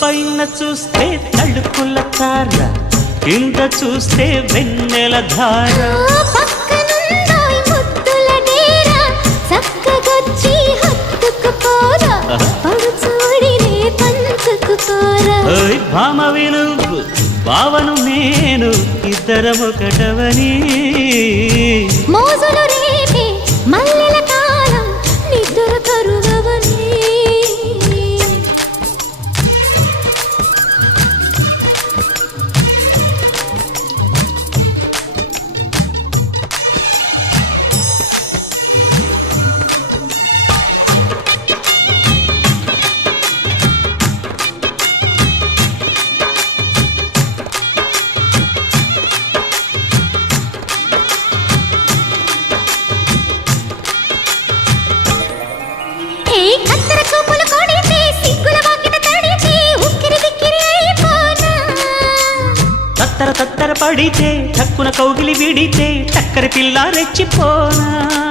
పైన చూస్తే తడుకుల తార, కింద చూస్తే వెన్నెల ధార. పక్కనుందోయ్ ముద్దుల డేరా, చక్కగొచ్చి హత్తుకుపోరా, పడుచోడినే పంచుకుపోరా. భామవి నువ్వు భావను నేను, ఇద్దరమొకటవని. మోజులు రేపే మల్లెల కాలం, నిద్ర కరుగవని. కత్తెర చూపులు కొడితే, సిగ్గుల వాకిట తడితే, ఉక్కిరి బిక్కిరి అయిపోనా. తత్తర తత్తర పడితే, టక్కున కౌగిలి విడితే, చక్కరి పిల్ల రెచ్చిపోనా.